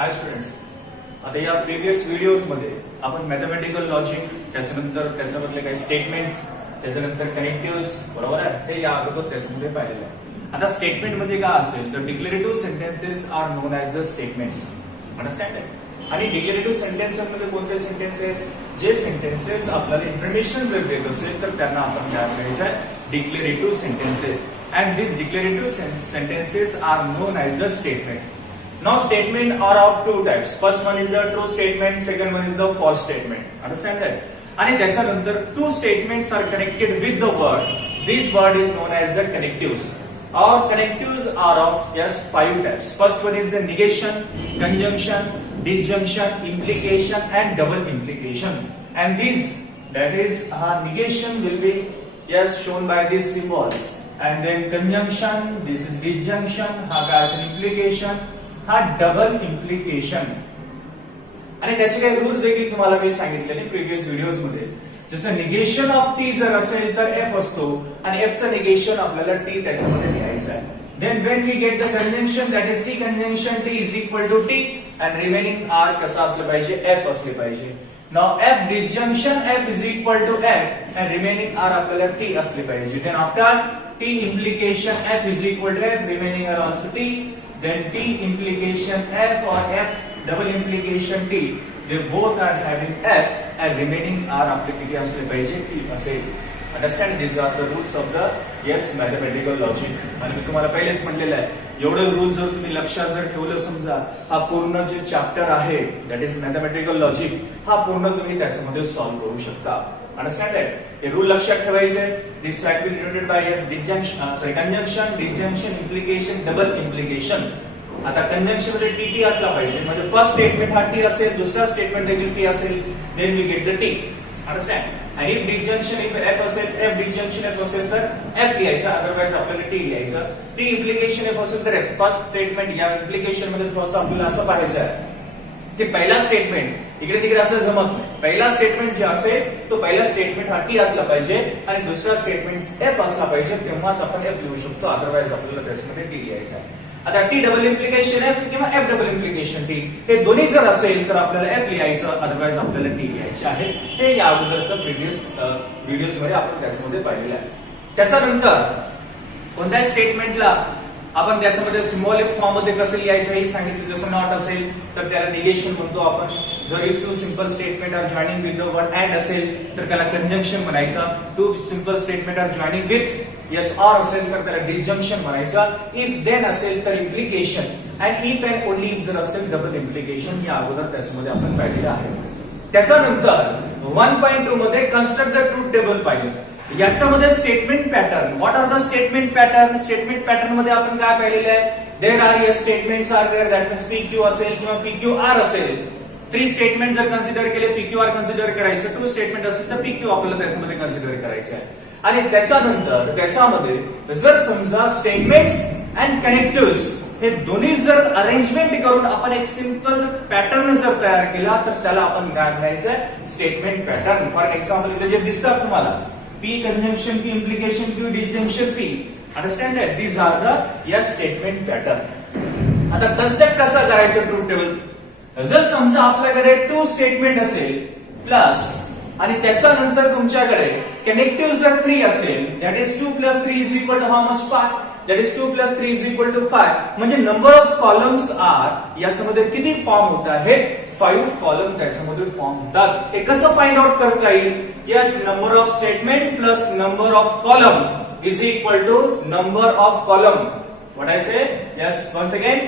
हाय students, आता या previous videos मध्ये आपण मॅथमॅटिकल लॉजिक, त्याच्यानंतर त्याच्यामधले काही स्टेटमेंट्स, त्याच्यानंतर कनेक्टिव्हज, बरोबर आहे, हे या अगोदर त्याच्यामध्ये पाहिलेलं आहे. आता स्टेटमेंट मध्ये काय असेल तर declarative sentences are known as the statements. Understand आहे. आणि डिक्लेरेटिव्ह सेंटेन्सेस मध्ये कोणते सेंटेन्सेस, जे सेंटेन्सेस आपल्याला इन्फॉर्मेशन जर देत असेल तर त्यांना आपण काय करायचं आहे, declarative sentences. And this declarative sentences are known as the statement. Now statement are of two types. First one is the true statement, second one is the false statement. Understand that? आणि त्याच्यानंतर two statements are connected with the word. This word is known as the connectives. Our connectives are of five types. First one is the negation, conjunction, disjunction, implication, and double implication. And these, that is, negation will be shown by this symbol. And then conjunction, this is disjunction, has an implication. हा double implication. आणि त्याचे काही rules देखील तुम्हाला मी सांगितलेले previous videos मध्ये. जसं negation of T जर असेल तर एफ असतो आणि एफचं निगेशन आपल्याला टी त्याच्यामध्ये लिहायचं आहे. Then when we get the conjunction, that is T conjunction T is equal to T and remaining are कसं असलं पाहिजे, एफ असले पाहिजे. Now F disjunction F is equal to F and remaining are आपल्याला T असले पाहिजे. Then after T implication F is equal to F, remaining are also T. Then T implication F or F double implication T, they both are having F and remaining are आपले किती असले पाहिजे, T असेल. Understand? These are the rules of the mathematical logic. आणि मी तुम्हाला पहिलेच म्हणलेलं आहे, एवढे रूल जर तुम्ही लक्षात जर ठेवलं, समजा हा पूर्ण जे चॅप्टर आहे दॅट इज मॅथमॅटिकल लॉजिक, हा पूर्ण तुम्ही त्याच्यामध्ये सॉल्व्ह करू शकता. Understand that? हे रूल लक्षात ठेवायचे. This fact will denoted by conjunction, disjunction, implication, double implication. आता कंजंक्शन मध्ये टी असला पाहिजे, म्हणजे फर्स्ट स्टेटमेंट हा टी असेल, दुसरा स्टेटमेंट देखील टी असेल, then we get the T. Understand? आणि इफ डिसजंक्शन इफ एफ असेल, एफ डिसजंक्शन एफ असेल तर एफ लिहायचा, अदरवाइज आपल्याला टी लिहायचं. टी इम्प्लिकेशन एफ असेल तर एफ. फर्स्ट स्टेटमेंट या इम्प्लिकेशन मध्ये थोडंसं आपल्याला असं पाहायचं आहे की पहिला स्टेटमेंट इकडे तिकडे असं जमत नाही. पहिला स्टेटमेंट जे असेल तो पहिला स्टेटमेंट हा टी असला पाहिजे आणि दुसरा स्टेटमेंट एफ असला पाहिजे, तेव्हाच आपण एफ लिहू शकतो, अदरवाइज आपल्याला त्याच्यामध्ये टी लिहायचा आहे. आता टी डबल इम्प्लिकेशन एफ किंवा एफ डबल इम्प्लिकेशन टी, हे दोन्ही जर असेल तर आपल्याला एफ लिहायचं, अदरवाइज आपल्याला टी लिहायचे आहे. हे या अगोदरचं प्रिव्हियस व्हिडिओज मध्ये आपण त्याच्यामध्ये पाहिलेलं आहे. त्याच्यानंतर कोणत्याही स्टेटमेंटला आपण त्याच्यामध्ये सिम्बॉलिक फॉर्म मध्ये कसं लिहायचं हे सांगितलं. जसं नॉट असेल तर त्याला निगेशन म्हणतो आपण. जर if two simple statement are joining with the word and असेल तर त्याला कंजंक्शन म्हणायचं. Two simple statement are joining with or असेल तर त्याला डिसजंक्शन म्हणायचं. इफ देन असेल तर implication, and if and only if जर असेल डबल इम्प्लिकेशन. या अगोदर त्याच्यामध्ये आपण पाहिलेलं आहे. त्याच्यानंतर 1.2 मध्ये कन्स्ट्रक्ट द ट्रूथ टेबल पाहिलं. याच्यामध्ये statement pattern, what are the statement pattern. Statement pattern मध्ये आपण काय पाहिलेलं आहे, देर आर य statements are there, that means P Q असेल किंवा पी क्यू आर असेल. 3 स्टेटमेंट जर कन्सिडर केले, पी क्यू आर कन्सिडर करायचं. 2 स्टेटमेंट असेल तर पी क्यू आपल्याला त्याच्यामध्ये कन्सिडर करायचं आहे. आणि त्याच्यानंतर त्याच्यामध्ये जर समजा स्टेटमेंट्स अँड कनेक्टिव्हज हे दोन्ही जर अरेंजमेंट करून आपण एक सिंपल पॅटर्न जर तयार केला तर त्याला आपण काय म्हणायचं, स्टेटमेंट पॅटर्न. फॉर एक्झाम्पल इथे जे दिसतात तुम्हाला, P conjunction P implication Q disjunction P. Understand that? These are the statement pattern. आता कन्स्ट्रक्ट कसं करायचं ट्रूथ टेबल. जर समजा आपल्याकडे 2 स्टेटमेंट असेल प्लस आणि त्याच्यानंतर तुमच्याकडे कनेक्टिव्ह जर 3 असेल, that is 2 + 3 is equal to how much, 5. That is 2 + 3 is equal to 5. म्हणजे नंबर ऑफ कॉलम्स आर, याच्यामध्ये किती फॉर्म होत आहे, 5 कॉलम त्याच्यामध्ये फॉर्म होतात. हे कसं फाइंड आउट करता येईल. Yes, number of statement plus number of column is equal to number of column. What I say? Yes, once again,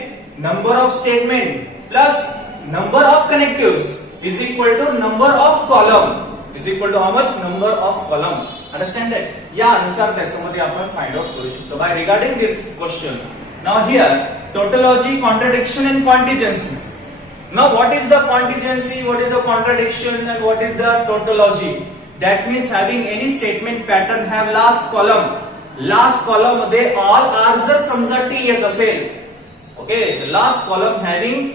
number of statement plus number of connectives is equal to number of column is equal to how much, number of column. Understand that? या अनुसार त्याच्यामध्ये आपण find out करू शकतो. By regarding this question, now here tautology, contradiction and contingency. Now what is the contingency, what is the contradiction and what is the tautology? That means having any statement pattern have last column. Last column मध्ये all are जर समजा T येत असेल, okay, last column having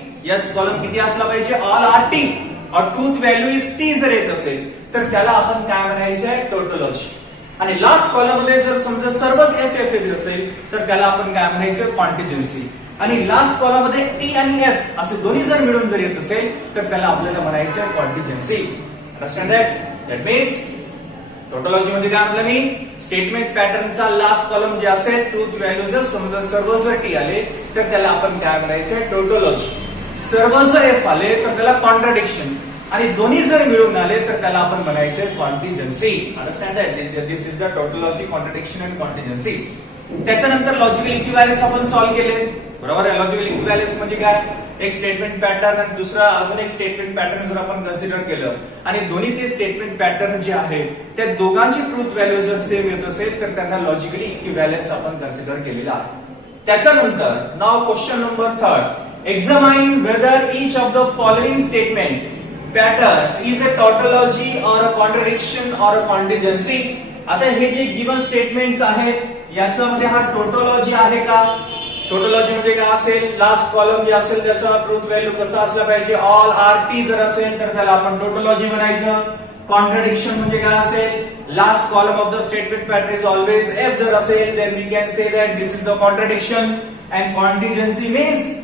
column किती असला पाहिजे, all are T, और truth value is T जर येत असेल तर त्याला आपण काय म्हणायचं आहे, टोटोलॉजी. आणि लास्ट कॉलम मध्ये जर समजा सर्वच एफ एफ असेल तर त्याला आपण काय म्हणायचं, कॉन्टिजेन्सी. आणि लास्ट कॉलम मध्ये टी आणि एफ असे दोन्ही जर मिळून जर येत असेल तर त्याला आपल्याला म्हणायचं आहे कॉन्टिजेन्सी. अंडरस्टँड दॅट मीन्स टोटोलॉजी म्हणजे काय म्हटलं मी, स्टेटमेंट पॅटर्नचा लास्ट कॉलम जे असेल ट्रूथ व्हॅल्यू जर समजा सर्व जर टी आले तर त्याला आपण काय म्हणायचंय टोटोलॉजी. सर्व जर एफ आले तर त्याला कॉन्ट्राडिक्शन आणि दोन्ही जर मिळून आले तर त्याला आपण म्हणायचंय contingency. Understand that this is the tautology, contradiction and contingency. त्याच्यानंतर लॉजिकल इक्विव्हॅलन्स आपण सॉल्व्ह केले, बरोबर आहे. लॉजिकल इक्विव्हॅलन्स म्हणजे काय, एक स्टेटमेंट पॅटर्न आणि दुसरा अजून एक स्टेटमेंट पॅटर्न जर आपण कन्सिडर केलं आणि दोन्ही ते स्टेटमेंट पॅटर्न जे आहे त्या दोघांची ट्रूथ व्हॅल्यू जर सेम येत असेल तर त्यांना लॉजिकली इक्विव्हॅलन्स आपण कन्सिडर केलेला आहे. त्याच्यानंतर now question number 3, examine whether each of the following statements patterns is a tautology or a contradiction or a contingency. आता हे जे गिवन स्टेटमेंट्स आहेत याच्यामध्ये हा टोटोलॉजी आहे का, टोटोलॉजी म्हणजे काय असेल, लास्ट कॉलम जे असेल त्याचा ट्रूथ व्हॅल्यू कसा असला पाहिजे, ऑल आर टी जर असेल तर त्याला आपण टोटोलॉजी म्हणायचं. कॉन्ट्राडिक्शन म्हणजे काय असेल, last column of the statement pattern is always F जर असेल then we can say that this is the contradiction. And contingency means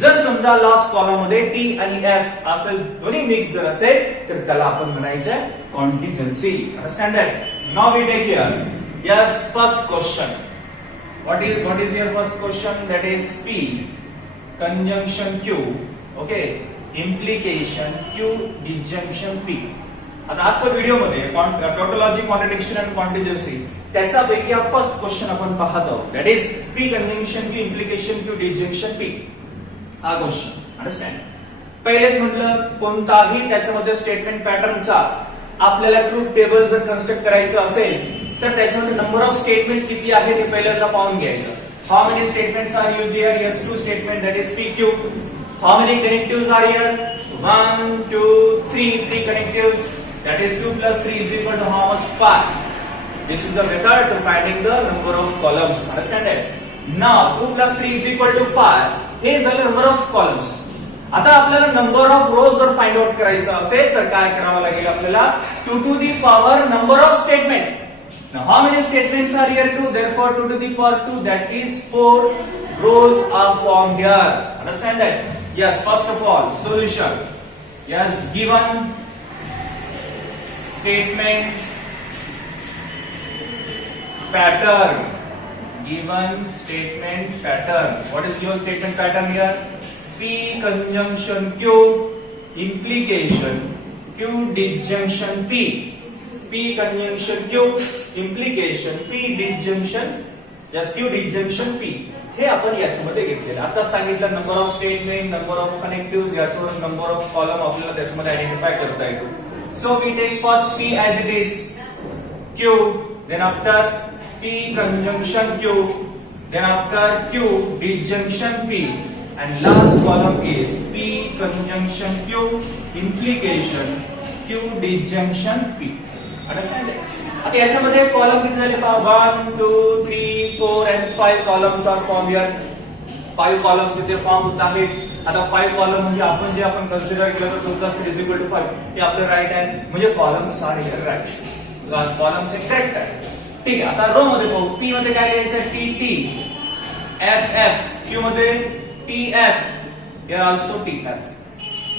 जर समजा लास्ट कॉलम मध्ये टी आणि एफ असेल दोन्ही मिक्स जर असेल तर त्याला आपण म्हणायचं contingency. Understand that. Now we take here yes first question. what is your first question? That is P conjunction Q, okay, implication Q disjunction P. आता आजच्या व्हिडिओ मध्ये टोटोलॉजी, कॉन्ट्राडिक्शन अँड कॉन्टिजेन्सी त्याच्यापैकी हा फर्स्ट क्वेश्चन आपण पाहत आहोत. That is P conjunction Q implication Q disjunction P. हा question understand. पहिलेच म्हटलं कोणताही त्याच्यामध्ये स्टेटमेंट पॅटर्नचा आपल्याला ट्रूथ टेबल जर कन्स्ट्रक्ट करायचं असेल तर त्याच्यामध्ये नंबर ऑफ स्टेटमेंट किती आहे ते पहिल्यांदा पाहून घ्यायचं. How many statements are used here? Yes, 2 statement, that is PQ. How many connectives are here? 1 2 3 connectives, that is 2 plus 3 is equal to how much? 5. This is the method to finding the number of columns. Understand it? Now 2 plus 3 is equal to 5. हे झालं number of columns. आता आपल्याला number of रोज जर find out करायचं असेल तर काय करावं लागेल आपल्याला, 2 to the power number of statement. Now how many statements are here? 2. Therefore 2 to the power 2, that is 4 rows are formed here. Understand that? Yes, first of all solution. Yes, given statement pattern. Given statement pattern. What is given statement pattern here? P conjunction Q implication Q disjunction P. P conjunction Q implication P disjunction, yes, Q disjunction P. हे आपण याच्यामध्ये घेतलेलं. आता सांगितलं number of statement, number of connective, याच्यावर number of column आपल्याला त्याच्यामध्ये identify करता येतो. So we take first P as it is Q, then after P conjunction Q, then after Q disjunction P, and last column is P conjunction Q implication Q disjunction P. Understand. आता याच्यामध्ये column किती झाले पहा, 1 2 3 4 and 5 columns are formed here. 5 columns इथे form होत आहेत. आता 5 column म्हणजे आपण जे आपण कन्सिडर केलं तर 2 plus 3 is equal to 5 हे आपलं राईट आहे, म्हणजे columns are here right, columns हे करेक्ट आहे. ठीक आहे. आता रो मध्ये पाहू. पी मध्ये काय लिहायचं, T T, F F, Q मध्ये T F, here also T F.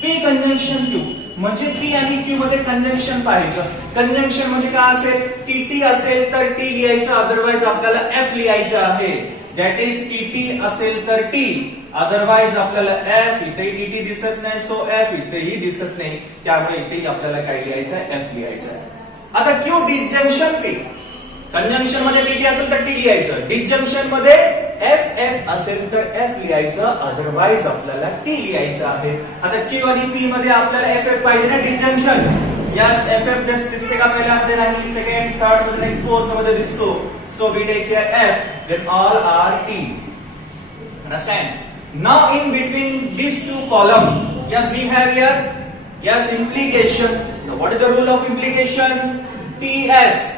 P conjunction Q म्हणजे टी आणि क्यू मध्ये कंजंक्शन पाहायचं. कंजंक्शन म्हणजे काय असेल, टी टी असेल तर टी लिहायचं, अदरवाइज आपल्याला एफ लिहायचं आहे. दॅट इज टी टी असेल तर टी, अदरवाइज आपल्याला एफ, इथे टी टी दिसत नाही सो एफ इथेही दिसत नाही, त्यामुळे इथेही आपल्याला काय लिहायचं आहे, एफ लिहायचं आहे. आता क्यू डिसजंक्शन पी, कंजंक्शन मध्ये टी टी असेल तर टी लिहायचं, डिसजंक्शन मध्ये एफ एफ असेल तर एफ लिहायचं, अदरवाइज आपल्याला टी लिहायचं आहे. आता क्यू आणि पी मध्ये आपल्याला एफ एफ पाहिजे ना, डिसजंक्शन. यस, एफ एफ दिसते का पहिल्यामध्ये नाही, सेकंड थर्ड मध्ये नाही, फोर्थ मध्ये दिसतो. So we take here F, then all are T. Understand. Now in between these two column, yes, we have here, yes, implication. Now what is the rule of implication? TF.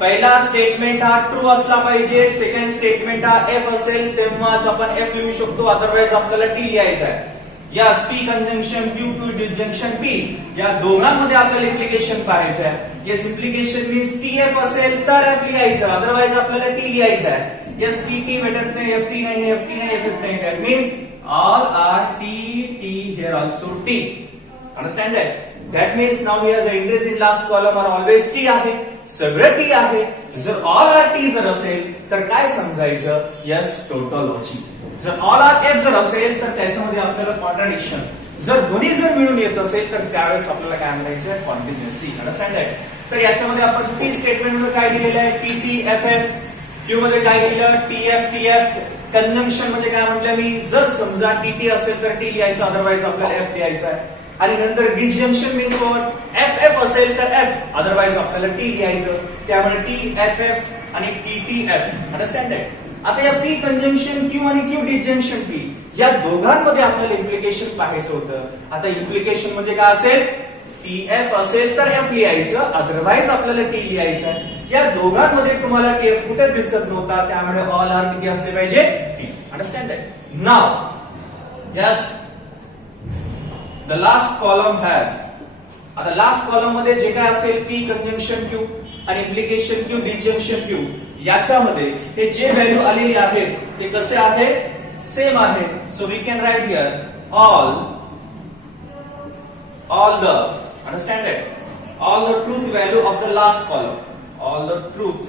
पहिला statement हा true असला पाहिजे, second statement हा F असेल तेव्हाच आपण F लिहू शकतो, अदरवाइज आपल्याला टी लिहायचं आहे. या P conjunction Q to disjunction P या दोघांमध्ये आपल्याला इम्प्लिकेशन पाहायचं आहे. Yes, implication means T F असेल तर एफ लिहायचं, अदरवाइज आपल्याला टी लिहायचं आहे. यस टी टी भेटत नाही, एफ टी नाही, एफ टी नाही, एफ एफ नाही. That means all are T T here also T. Understand that? That means now here the index in last column are always T आहे, सगळं T आहे. जर all are T जर असेल तर काय समजायचं? Yes tautology. जर ऑल आर एफ जर असेल तर त्याच्यामध्ये आपल्याला कॉन्ट्राडिक्शन. जर दोन्ही जर मिळून येत असेल तर त्यावेळेस आपल्याला काय म्हणायचं? कॉन्टिन्युएसी. Understand that? तर याच्यामध्ये आपण टी स्टेटमेंट मध्ये काय दिलेलं आहे? T T F F. Q मध्ये काय दिलं? T F T F. Conjunction मध्ये काय म्हटलं मी? जर समजा टी टी असेल तर टी लिहायचं, अदरवाईज आपल्याला एफ लिहायचं आहे. आणि नंतर disjunction means what? F F असेल तर एफ, अदरवाईज आपल्याला टी लिहायचं. त्यामुळे टी एफ एफ आणि T T F. Understand that? आता या पी कंजंक्शन क्यू आणि क्यू डिसजंक्शन पी या दोघांमध्ये आपल्याला इम्प्लिकेशन पाहायचं होतं. आता इम्प्लिकेशन म्हणजे काय असेल? टी एफ असेल तर एफ लिहायचं, अदरवाईज आपल्याला टी लिहायचं आहे. या दोघांमध्ये तुम्हाला टी एफ कुठे दिसत नव्हता, त्यामुळे ऑल आर किती असले पाहिजे? T. Understand that? Now yes the last column have. आता लास्ट कॉलम मध्ये जे काय असेल पी कंजंक्शन क्यू आणि इम्प्लिकेशन क्यू डिसजंक्शन क्यू याच्यामध्ये हे जे व्हॅल्यू आलेली आहेत ते कसे आहे? सेम आहे. So we can write here all the understand it all the truth value of the last column, all the truth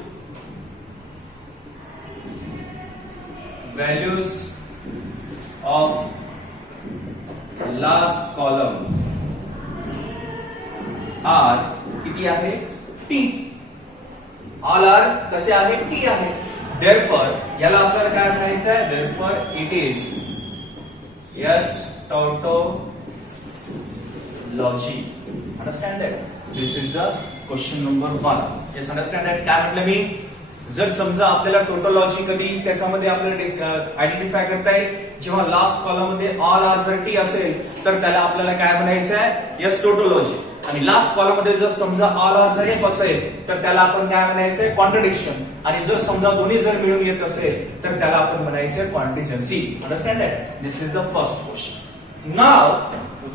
values of last column are किती आहे? टी. ऑल आर कसे आहे? टी आहे. therefore याला आपल्याला काय म्हणायचं आहे? therefore it is yes tautology. Understand that? This is the question number 1. Yes, understand that? काय म्हटलं मी? जर समजा आपल्याला टोटोलॉजी कधी त्याच्यामध्ये आपल्याला आयडेंटिफाय करता येईल जेव्हा लास्ट कॉलम मध्ये ऑल आर जर टी असेल तर त्याला आपल्याला काय म्हणायचं आहे? Yes tautology. आणि लास्ट कॉलम मध्ये जर समजा ऑल आर जर एफ असेल तर त्याला आपण काय म्हणायचंय? कॉन्ट्रडिक्शन. आणि जर समजा दोन्ही जर मिळून येत असेल तर त्याला आपण म्हणायचंय contingency. Understand that? This is the first question. Now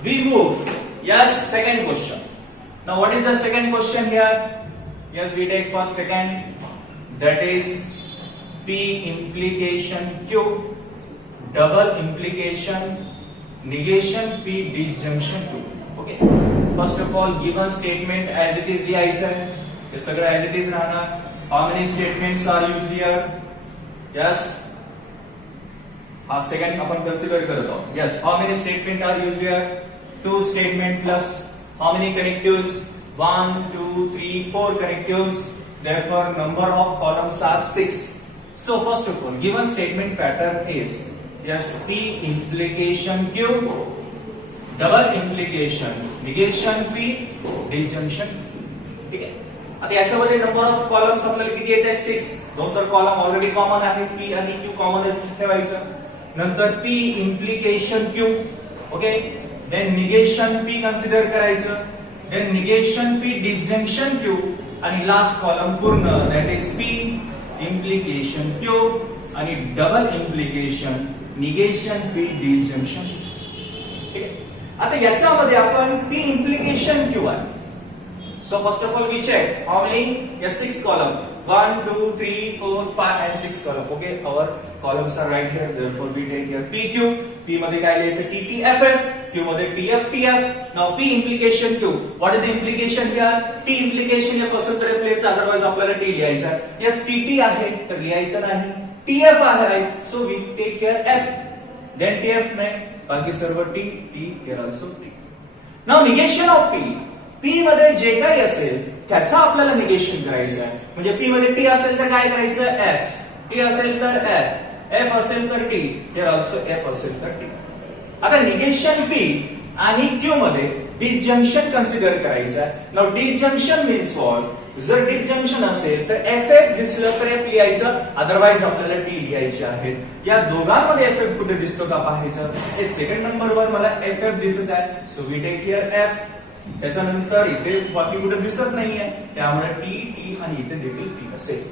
we move. Yes, second question. Now what is the second question here? Yes, we take first second. That is P implication Q, double implication, negation P disjunction Q. Okay. First of all, given statement as it is लिहायचं आहे. हे सगळं as it is राहणार. How many statements are used here? Yes. हा second आपण consider करत आहोत. Yes. How many statements are used here? 2 statement plus how many connectives? 1, 2, 3, 4 connectives. Therefore, number of columns are 6. So, first of all, given statement pattern is yes, P implication Q, double implication, negation P, disjunction. ठीक आहे. आता याच्यामध्ये number of columns आपल्याला किती येत आहेत? 6. दोन तर कॉलम ऑलरेडी कॉमन आहे, P आणि Q कॉमनच ठेवायचं. नंतर P implication Q, okay. Then negation P consider करायचं. Then negation P disjunction Q आणि लास्ट कॉलम पूर्ण that is P implication Q आणि double implication negation P disjunction. ठीक आहे. आता याच्यामध्ये आपण P इम्प्लिकेशन Q आहे. So first of all we check how many? Yes, 6 column. 1, 2, 3, 4, 5 and 6 column. Okay, our columns are right here. Therefore we take here PQ. P मध्ये काय लिहायचं? TTFF. Q मध्ये TFTF. Now P implication Q. What is the implication here? T implication F असेल तर F लिहायचं, otherwise आपल्याला T लिहायचं. Yes, TT आहे तर लिहायचं नाही. TF आहे, so we take here F. Then TF नाही, बाकी सर्व T here also T. Now negation of P. P मध्ये जे काही असेल त्याचं आपल्याला निगेशन करायचं आहे. म्हणजे P मध्ये T असेल तर काय करायचं? F. T असेल तर F. F असेल तर T. Here also F असेल तर T. आता निगेशन P आणि Q मध्ये डिसजंक्शन कन्सिडर करायचं आहे. Now disjunction means what? जर डिसजंक्शन असेल तर FF दिसलं तर F लिहायचं, अदरवाईज आपल्याला T लिहायचे आहेत. या दोघांमध्ये FF कुठे दिसतो का पाहायचं. हे सेकंड नंबरवर मला FF दिसत आहे, so we take here F. त्याच्यानंतर इथे बाकी कुठे दिसत नाहीये, त्यामुळे T आणि इथे देखील T असेल.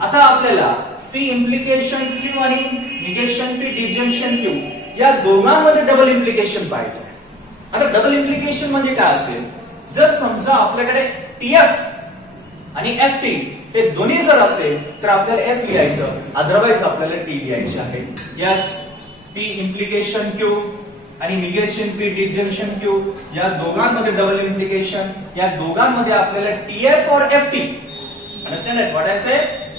आता आपल्याला P इम्प्लिकेशन Q आणि निगेशन P डिसजंक्शन Q या दोघांमध्ये डबल इम्प्लिकेशन पाहायचं आहे. आता डबल इम्प्लिकेशन म्हणजे काय असेल? जर समजा आपल्याकडे TF आणि FT हे दोन्ही जर असेल तर आपल्याला एफ लिहायचं, अदरवाइज आपल्याला टी लिहायचे आहे. यस, पी इम्प्लिकेशन क्यू आणि निगेशन पी डिजंक्शन क्यू, या दोघांमध्ये डबल इम्प्लिकेशन, या दोघांमध्ये आपल्याला टीएफ और F T, understand what I say,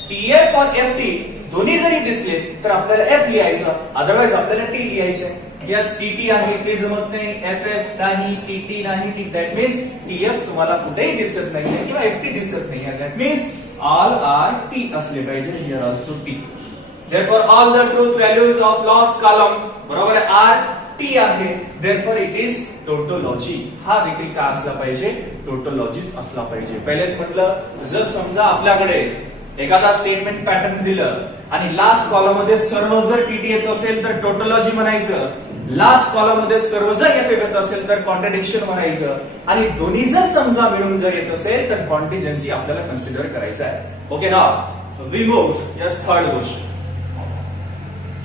TF और एफ टी दोन्ही जरी दिसले तर आपल्याला एफ लिहायचं, अदरवाइज आपल्याला टी लिहायचं. यस, टीटी आहे ते जमत नाही, एफ एफ नाही, टीटी नाही, दॅट मीन्स टीएफ तुम्हाला कुठेही दिसत नाहीये किंवा एफ टी दिसत नाहीये, that means all are T असले पाहिजे. Here also T. Therefore all the truth values of last column बरोबर आहे आर टी आहे, देअरफॉर इट इज टोटोलॉजी. हा देखील काय असला पाहिजे, टोटोलॉजीच असला पाहिजे. पहिलेच म्हटलं, जर समजा आपल्याकडे एखादा स्टेटमेंट पॅटर्न दिलं आणि लास्ट कॉलम मध्ये सर्व जर टीटी येत असेल तर टोटोलॉजी म्हणायचं, लास्ट कॉलम मध्ये सर्व जर एफ येत असेल तर कॉन्ट्रडिक्शन म्हणायचं, आणि दोन्ही जर समजा मिळून जर येत असेल तर कॉन्टिजेन्सी आपल्याला कन्सिडर करायचं आहे. ओके ना, we move. Yes, third question.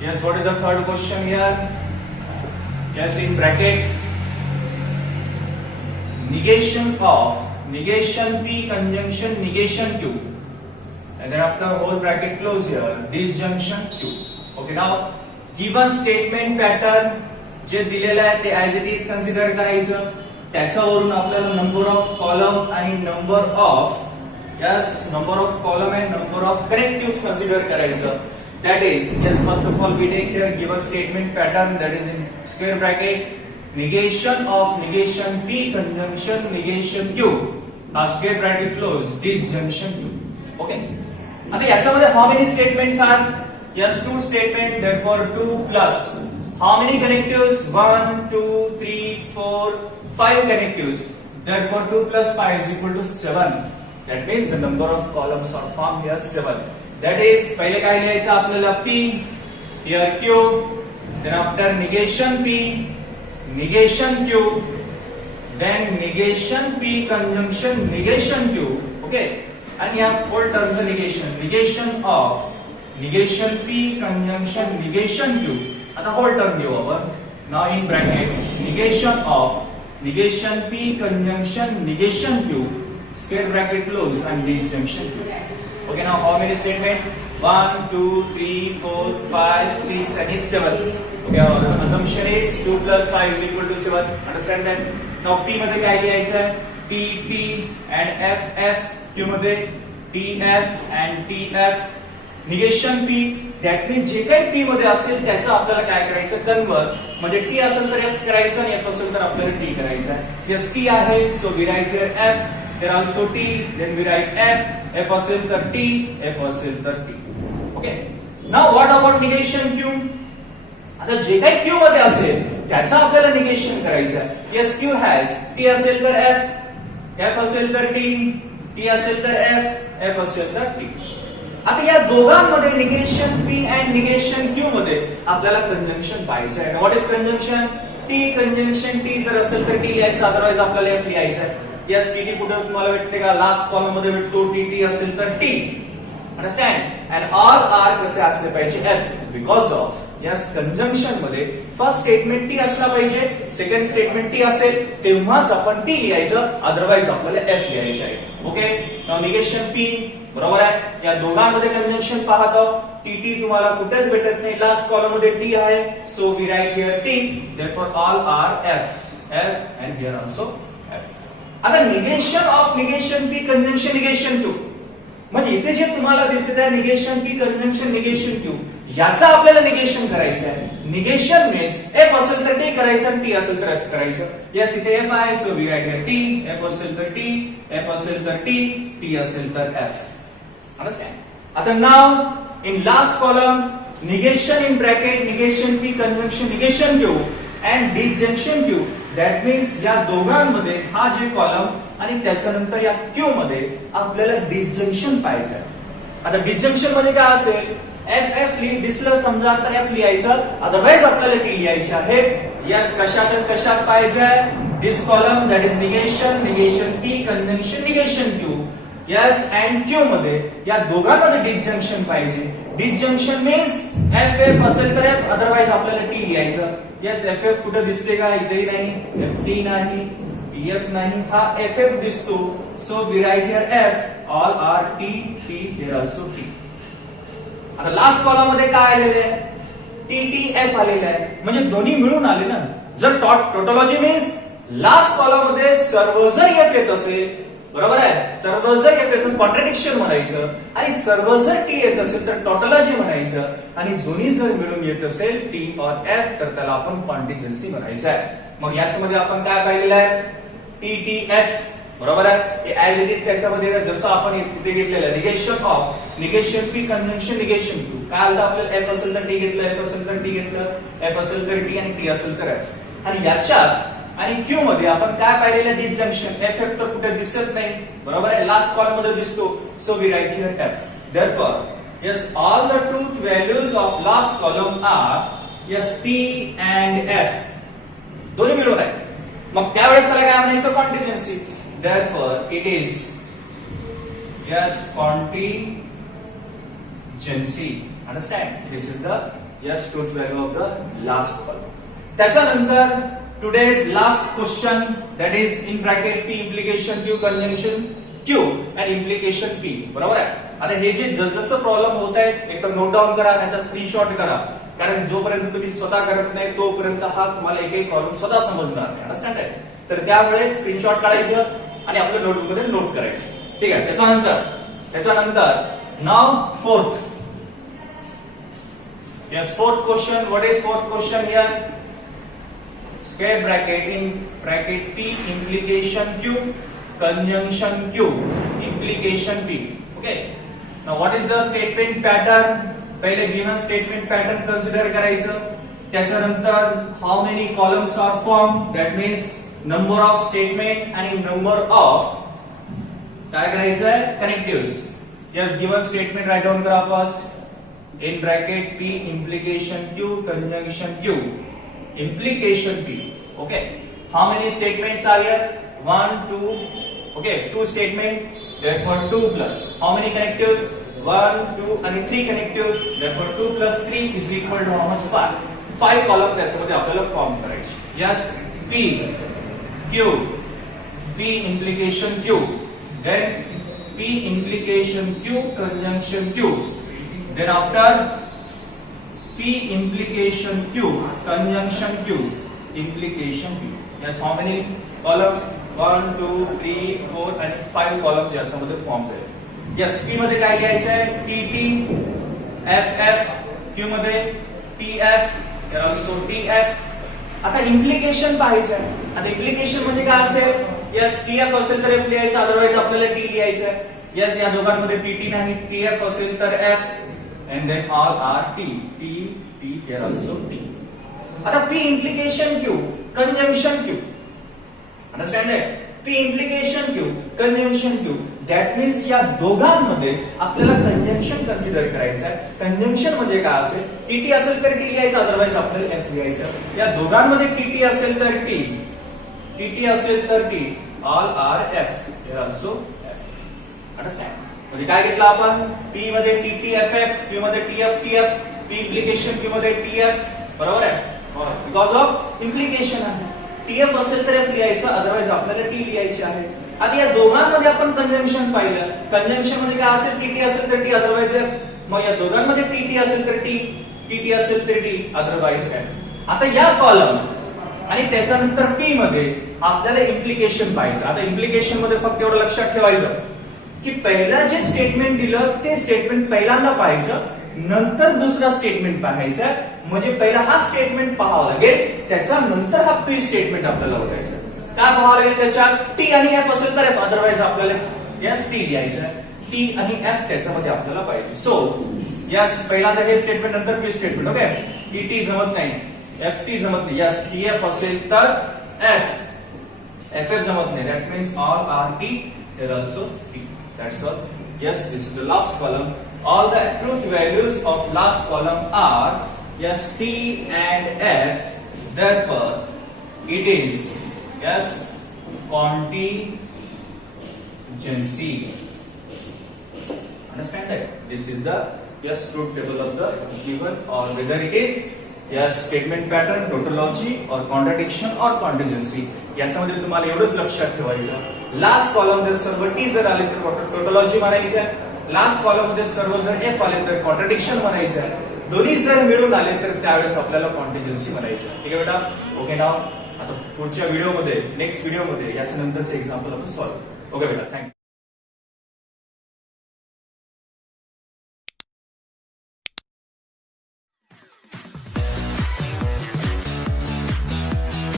Yes, what is the third question here? Yes, in bracket negation of negation P conjunction negation Q, and then after whole bracket close here, disjunction Q. Okay, now given statement pattern जे दिलेलं आहे ते as it is consider करायचं, त्याच्यावरून आपल्याला number of column आणि number of number of column and number of connectives consider करायचं. That is yes, first of all we take here given statement pattern, that is in square bracket negation of negation P conjunction negation Q, square bracket close, disjunction Q. Okay, आता याच्यामध्ये how many statements are? Yes, two statement, therefore 2 plus how many connectives? 1 2 3 4 5 connectives, therefore 2 plus 5 is equal to 7. That means the number of columns are formed here 7. That is, पहिले काय लिहायचं आपल्याला? P, here Q, then after negation P, negation Q, then negation P conjunction negation Q. Okay, and you have whole terms of negation of negation P conjunction negation Q. आता whole term घेऊ आपण. Now in bracket negation of negation P conjunction negation Q, square bracket close, and disjunction Q. Okay, now how many statement? 1 2 3 4 5 6 and 7. Okay, our assumption is 2 plus 5 is equal to 7. Understand that? Now P मध्ये काय लिहायचं आहे? T T and F F. Q मध्ये T F and T F. Negation P, that means जे काही P मध्ये असेल त्याचं आपल्याला काय करायचं? कन्वर्स. म्हणजे T असेल तर F करायचं आणि F असेल तर आपल्याला T करायचं आहे. Yes, T आहे, so we write here F. There also T, then we write F. F असेल तर T, F असेल तर T. Okay. Now what about negation Q? आता जे काही Q मध्ये असेल त्याचं आपल्याला निगेशन करायचं आहे. Yes, Q has T असेल तर F, F असेल तर T, T असेल तर F, F असेल तर T. आता या दोघांमध्ये negation P and negation Q मध्ये आपल्याला कंजंक्शन पाहायचं आहे. What is conjunction? T conjunction T जर असेल तर T लिहायचं, अदरवाइज आपल्याला F लिहायचं आहे. यस, टी टी कुठे तुम्हाला भेटते का? लास्ट कॉलम मध्ये भेटतो. टी टी असेल तर T, understand. And all are कसे असले पाहिजे? F, because of yes conjunction मध्ये फर्स्ट स्टेटमेंट टी असला पाहिजे, सेकंड स्टेटमेंट टी असेल तेव्हाच आपण टी लिहायचं, अदरवाइज आपल्याला एफ लिहायचे आहे. ओके, नाउ निगेशन पी बरोबर आहे. या दोघांमध्ये कंजंक्शन पाहतो. टी टी तुम्हाला कुठेच भेटत नाही, लास्ट कॉलम मध्ये टी आहे, so we write here T, therefore all are F, F and here also F. आता negation of negation P conjunction negation Q, म्हणजे इथे जे तुम्हाला दिसत आहे negation P conjunction negation Q, याचं आपल्याला निगेशन करायचं आहे. निगेशन मीन्स एफ असेल तर टी करायचं आणि टी असेल तर एफ करायचं. यस, इथे एफ आहे, so we write here T. F असेल तर टी, एफ असेल तर टी, टी असेल तर एफ. अंडरस्टँड? आता now in last column negation in bracket negation P conjunction negation Q and disjunction Q. That means या दोघांमध्ये हा जे कॉलम आणि त्याच्यानंतर या क्यू मध्ये आपल्याला डिसजंक्शन पाहायचं आहे. आता डिसजंक्शन मध्ये काय असेल? एफ एफ दिसलं समजा तर एफ लिहायचं, अदरवाइज आपल्याला टी लिहायची आहे. यस, कशात कशात पाहिजे? This column that is negation negation P conjunction negation Q. Yes, and Q मध्ये या दोघांमध्ये डिसजंक्शन पाहिजे. डिसजंक्शन मीन्स एफ एफ असेल तर एफ, अदरवाइज आपल्याला टी लिहायचं. यस, एफ एफ कुठे दिसते का? इथेही नाही, एफ टी नाही, TF नाही, हा FF दिसतो. So we write here F. All are T. Here also T. आता लास्ट कॉलम मध्ये काय आलेले आहे? TTF आलेलं आहे. म्हणजे दोन्ही मिळून आले ना. जर टोटोलॉजी मीन्स लास्ट कॉलम मध्ये सर्व जर F येत असेल, बरोबर आहे, सर्व जर F येत कॉन्ट्रडिक्शन म्हणायचं, आणि सर्व जर T येत असेल तर टोटोलॉजी म्हणायचं, आणि दोन्ही जर मिळून येत असेल T और F तर त्याला आपण कॉन्टिजेन्सी म्हणायचं आहे. मग याच्यामध्ये आपण काय पाहिलेलं आहे? TTF, बरोबर आहे. ऍज इट इज त्याच्यामध्ये जसं आपण इथे घेतलेलं negation of, negation P, conjunction negation Q. काय आलं आपल्याला? F असेल तर T घेतलं, F असेल तर T घेतलं, F असेल तर T आणि T असेल तर F. आणि याच्यात आणि Q मध्ये आपण काय पाहिलेलं? डिसजंक्शन. FF तर कुठे दिसत नाही, बरोबर आहे, लास्ट कॉलम मध्ये दिसतो. So we write here F. Therefore yes, all the truth values of last column are yes P and F. दोन्ही मिळून आहे. मग त्यावेळेस त्याला काय म्हणायचं? कॉन्टिजेन्सी. Therefore it is yes contingency. Understand? This is the yes truth value of the last column. त्याच्यानंतर today's last question, that is in bracket P implication Q conjunction Q and implication P. बरोबर आहे. आता हे जे जसं problem होत आहे एक तर नोट डाऊन करा, नाहीतर स्क्रीनशॉट करा, कारण जोपर्यंत तुम्ही स्वतः करत नाही तोपर्यंत हा तुम्हाला एक एक प्रॉब्लेम स्वतः समजणार नाही. अंडरस्टँड आहे? तर त्यामुळे स्क्रीनशॉट काढायचं आणि आपल्या नोटबुक मध्ये नोट करायचं. ठीक आहे. त्याच्यानंतर नाव fourth. Yes, fourth question. What is fourth question here? Square bracket in bracket P implication Q conjunction Q implication P. Okay. Now what is the statement pattern? पहिले given statement pattern consider करायचं. त्याच्यानंतर how many columns are formed? That means number of statement आणि number of काय करायचं आहे? connectives. Yes, given statement write down करा first. In bracket P implication Q conjunction Q implication P. Okay, how many statements are here? 1 2. Okay, 2 statement, therefore 2 plus how many connectives? 1 2 and 3 connectives, therefore 2 plus 3 is equal to how much? 5. 5 column त्याच्यामध्ये आपल्याला form करायचे. Yes, P Q, P implication Q, then P implication Q conjunction Q. Then after P implication Q conjunction Q implication Q. Yes, how many columns? 1 2 3 4 and 5 columns याच्यामध्ये forms आहेत. Yes, P मध्ये काय घ्यायचं आहे? TT, FF, Q मध्ये TF, also TF. आता implication पाहायचं आहे. आता इम्प्लिकेशन म्हणजे काय असेल? Yes, TF असेल तर F लिहायचं, अदरवाइज आपल्याला T लिहायचं आहे. Yes, या दोघांमध्ये TT नाही, TF असेल तर F. And then all are T. Here also T. आता P implication Q, conjunction Q. Understand it? P implication Q, conjunction Q. That means या दोघांमध्ये आपल्याला conjunction कन्सिडर करायचं आहे. conjunction म्हणजे काय असेल? TT असेल तर T लिहायचं, अदरवाइज आपल्याला F लिहायचं. या दोघांमध्ये TT असेल तर T, TT असेल तर T. All are F. Here also F. Understand? म्हणजे काय घेतलं आपण? P मध्ये TTFF, Q मध्ये TFTF, P इम्प्लिकेशन Q मध्ये TF, बरोबर आहे? बिकॉज ऑफ इम्प्लिकेशन आहे. TF असेल तर F लिहायचं, अदरवाइज आपल्याला T लिहायची आहे. आता या दोघांमध्ये आपण कंजंक्शन पाहिलं. कंजंक्शन मध्ये काय असेल? TT असेल तर T, अदरवाइज F. मग या दोघांमध्ये TT असेल तर T, TT असेल तर T, अदरवाइज F. आता या कॉलम आणि त्याच्यानंतर P मध्ये आपल्याला इम्प्लिकेशन पाहिजे. आता इम्प्लिकेशन मध्ये फक्त एवढं लक्षात ठेवायचं की पहिलं जे स्टेटमेंट दिलं ते स्टेटमेंट पहिल्यांदा पाहायचं, नंतर दुसरा स्टेटमेंट पाहायचा. म्हणजे पहिला हा स्टेटमेंट पाहावा लागेल, त्याच्यानंतर हा P स्टेटमेंट आपल्याला बघायचं. काय पाहावं लागेल? त्याच्यात T आणि F असेल तर F, अदरवाइज आपल्याला यस T लिहायचं. T आणि F त्याच्यामध्ये आपल्याला पाहिजे. सो यस, पहिल्यांदा हे स्टेटमेंट, नंतर P स्टेटमेंट. ओके, TT जमत नाही, FT जमत नाही. यस, TF असेल तर F, FF जमत नाही. That means all are T, here also T. That's all. Yes, this is the last column. All the truth values of last column are yes T and F. Therefore, it is yes contingency. Understand that? This is the yes truth table of the given, or whether it is yes statement pattern, tautology, or contradiction, or contingency. याच्यामध्ये तुम्हाला एवढंच लक्षात ठेवायचं, last column जर सर्व T जर आले तर टोटोलॉजी म्हणायची आहे, लास्ट कॉलम मध्ये सर्व जर एफ आले तर कॉन्ट्रडिक्शन म्हणायचं आहे, दोन्ही जर मिळून आले तर त्यावेळेस आपल्याला कॉन्टिजेन्सी म्हणायचं आहे. ठीक आहे बेटा, ओके नाव. आता पुढच्या व्हिडिओमध्ये, नेक्स्ट व्हिडिओमध्ये याच्या नंतरचे एक्झाम्पल आपण सॉल्व्ह. ओके बेटा, थँक्यू.